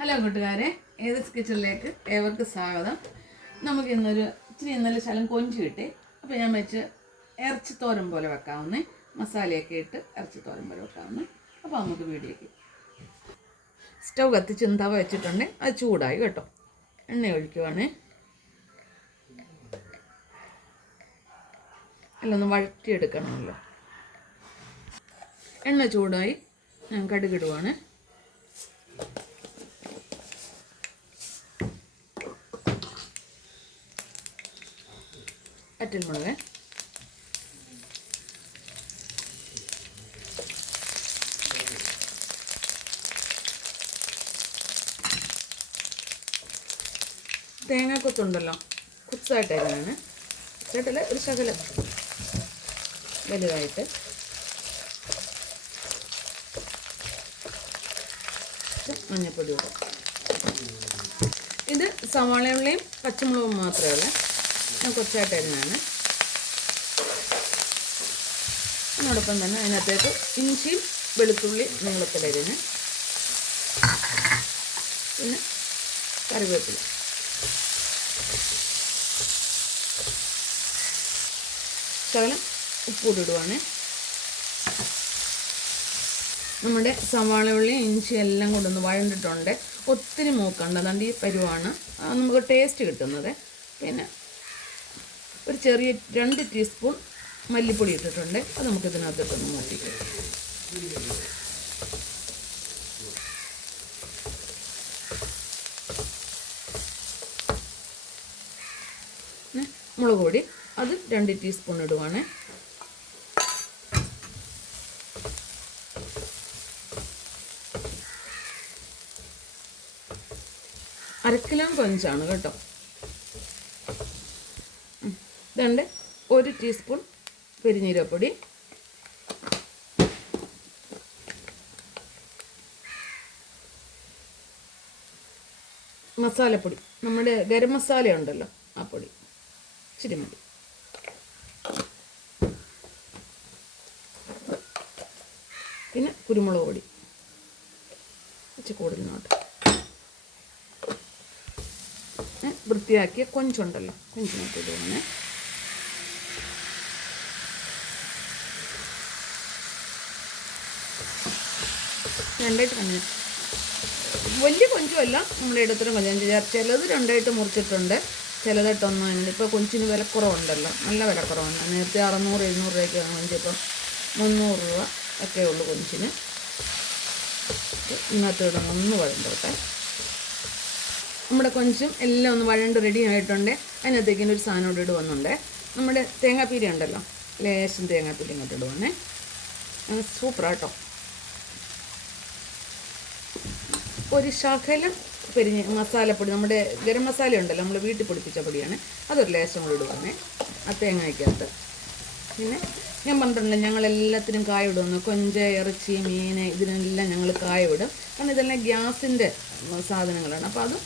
Hello കൂട്ടുകാരെ, ഏതസ് കിച്ചണിലേക്ക് ഏവർക്കും സ്വാഗതം. നമുക്ക് ഇന്നലെ ശകലം കൊഞ്ച് കിട്ടി. അപ്പോൾ ഞാൻ വെച്ച് ഇറച്ചിത്തോരൻ പോലെ വെക്കാവുന്നേ, മസാലയൊക്കെ ഇട്ട് ഇറച്ചിത്തോരൻ പോലെ വെക്കാവുന്നേ. അപ്പോൾ നമുക്ക് വീഡിയോയ്ക്ക് സ്റ്റൗ കത്തിച്ച് തവ വെച്ചിട്ടുണ്ട്. അത് ചൂടായി കേട്ടോ. എണ്ണ ഒഴിക്കുവാണേ. എല്ലൊന്ന് വഴറ്റിയെടുക്കണമല്ലോ. എണ്ണ ചൂടായി ഞാൻ കടുകിടുവാണ്. വറ്റൽമുളക്, തേങ്ങാക്കൊത്തുണ്ടല്ലോ, കുത്തായിട്ടാണ്. കുത്തായിട്ടല്ല, ഒരു ശകലം വലുതായിട്ട്. മഞ്ഞൾപ്പൊടി ഇടും. ഇത് സവാളയുള്ളിയും പച്ചമുളകും മാത്രമേ ഉള്ളൂ. ഞാൻ കുറച്ചായിട്ടായിരുന്നാണ്. അതിനോടൊപ്പം തന്നെ അതിനകത്തേക്ക് ഇഞ്ചിയും വെളുത്തുള്ളി നീളത്തിലരിഞ്ഞ്, പിന്നെ കറിവേപ്പില, ശകലം ഉപ്പൂടി ഇടുവാണ്. നമ്മുടെ സവാളയുള്ളി ഇഞ്ചി എല്ലാം കൊണ്ടൊന്ന് വഴണ്ടിട്ടുണ്ട്. ഒത്തിരി മൂക്കണ്ട, അതുകൊണ്ട് ഈ പരുവാണ് നമുക്ക് ടേസ്റ്റ് കിട്ടുന്നത്. പിന്നെ ഒരു ചെറിയ 2 ടീസ്പൂൺ മല്ലിപ്പൊടി ഇട്ടിട്ടുണ്ട്. അത് നമുക്ക് ഇതിനകത്തോട്ടൊന്ന് മൂപ്പിക്കാം. മുളക് പൊടി അത് 2 ടീസ്പൂൺ ഇടുവാണ്. അരക്കിലോ കൊഞ്ചാണ് കേട്ടോ. 1 ടീസ്പൂൺ പെരിഞ്ജീരകപ്പൊടി, മസാലപ്പൊടി, നമ്മുടെ ഗരം മസാല ഉണ്ടല്ലോ, ആ പൊടി ഇച്ചിരി മതി. പിന്നെ കുരുമുളക് പൊടി ഇച്ചിരി കൂടുതലിനോട്ട്. വൃത്തിയാക്കിയ കൊഞ്ചുണ്ടല്ലോ, കൊഞ്ചിനകത്ത് ഇടുവാണ്. രണ്ടായിട്ട് തന്നെ, വലിയ കൊഞ്ചുമല്ല, നമ്മുടെ ഇടത്തരം കൊഞ്ച്. ചിലത് 2ആയിട്ട് മുറിച്ചിട്ടുണ്ട്, ചിലതായിട്ടൊന്നും. ഇപ്പോൾ കൊഞ്ചിന് വിലക്കുറവുണ്ടല്ലോ, നല്ല വിലക്കുറവുണ്ട്. നേരത്തെ 600-700 രൂപയ്ക്കാണ് കൊഞ്ച്, ഇപ്പം 300 രൂപ ഒക്കെ ഉള്ളു കൊഞ്ചിന്. ഇന്നത്തെ ഇടണം ഒന്ന് വഴണ്ടോട്ടെ. നമ്മുടെ കൊഞ്ചും എല്ലാം ഒന്ന് വഴണ്ട് റെഡി ആയിട്ടുണ്ട്. അതിനകത്തേക്കിന് ഒരു സാധനം കൂടെ ഇടുവന്നുണ്ട്. നമ്മുടെ തേങ്ങാപ്പീരി ഉണ്ടല്ലോ, ലേശം തേങ്ങാപ്പീരി ഇങ്ങോട്ട് ഇടുവാണേ. സൂപ്പറാട്ടോ. ഒരു ശകലം മസാലപ്പൊടി, നമ്മുടെ ഗരം മസാല ഉണ്ടല്ലോ, നമ്മൾ വീട്ടിൽ പൊടിപ്പിച്ച പൊടിയാണ്, അതൊരു ലേശം കൂടി ഇടുവാണേ ആ തേങ്ങയ്ക്കകത്ത്. പിന്നെ ഞാൻ പറഞ്ഞിട്ടുണ്ടല്ലോ, ഞങ്ങളെല്ലാത്തിനും കായ ഇടുന്നു. കൊഞ്ച്, ഇറച്ചി, മീൻ, ഇതിനെല്ലാം ഞങ്ങൾ കായ ഇടും. കാരണം ഇതെല്ലാം ഗ്യാസിൻ്റെ സാധനങ്ങളാണ്. അപ്പോൾ അത്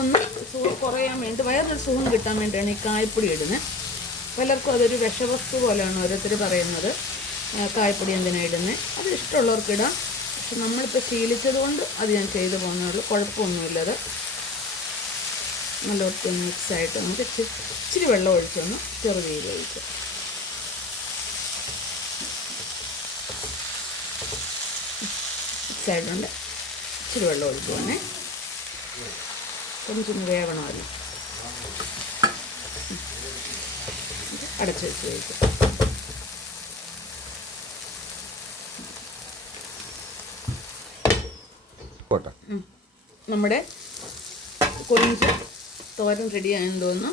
ഒന്ന് കുറയാൻ വേണ്ടി, വയറൊരു സുഖം കിട്ടാൻ വേണ്ടിയാണ് ഈ കായപ്പൊടി ഇടുന്നത്. പലർക്കും അതൊരു വിഷവസ്തു പോലെയാണ് ഓരോരുത്തർ പറയുന്നത്, കായപ്പൊടി എന്തിനാണ് ഇടുന്നത്. അത് ഇഷ്ടമുള്ളവർക്ക് ഇടാം. പക്ഷെ നമ്മളിപ്പോൾ ശീലിച്ചത് കൊണ്ട് അത് ഞാൻ ചെയ്തു പോകുന്നുള്ളൂ. കുഴപ്പമൊന്നുമില്ലത്. നല്ല ഒത്തിരി മിക്സായിട്ട് നമുക്ക് ഇച്ചിരി വെള്ളം ഒഴിച്ചൊന്ന് ചെറുതീയിൽ ഒഴിക്കുക. മിക്സായിട്ടുണ്ട്. ഇച്ചിരി വെള്ളം ഒഴിക്കുവാണേ, കൊഞ്ചൊന്ന് വേവണമല്ലോ. അടച്ചു വെച്ച് കഴിക്കും. നമ്മുടെ കൊഞ്ച് തോരൻ റെഡിയായെന്ന് തോന്നുന്നു.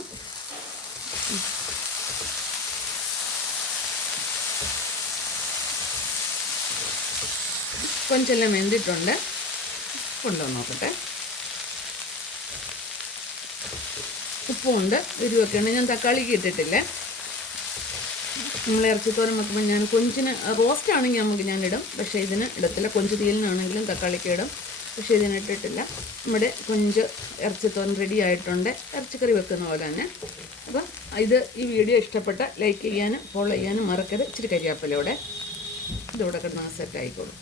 കൊഞ്ചെല്ലാം വെന്തിട്ടുണ്ട്. കൊണ്ടുവന്ന് നോക്കട്ടെ. ഉപ്പുമുണ്ട്, എരിവൊക്കെ ഉണ്ട്. ഞാൻ തക്കാളിക്ക് ഇട്ടിട്ടില്ലേ. നമ്മൾ ഇറച്ചിത്തോരൻ വെക്കുമ്പോൾ ഞാൻ കൊഞ്ചിന് റോസ്റ്റ് ആണെങ്കിൽ നമുക്ക് ഞാനിടും, പക്ഷേ ഇതിന് ഇടത്തില്ല. കൊഞ്ച് തീയലിനാണെങ്കിലും തക്കാളിക്ക് ഇടും, പക്ഷേ ഇതിനിട്ടിട്ടില്ല. നമ്മുടെ കൊഞ്ച് ഇറച്ചിത്തോരൻ റെഡി ആയിട്ടുണ്ട്, ഇറച്ചിക്കറി വെക്കുന്ന പോലെ തന്നെ. അപ്പം ഈ വീഡിയോ ഇഷ്ടപ്പെട്ട ലൈക്ക് ചെയ്യാനും ഫോളോ ചെയ്യാനും മറക്കരുത്. ഇച്ചിരി കരിയാപ്പലയോടെ ഇതിവിടെ കിടന്ന് സെറ്റ് ആയിക്കോളും.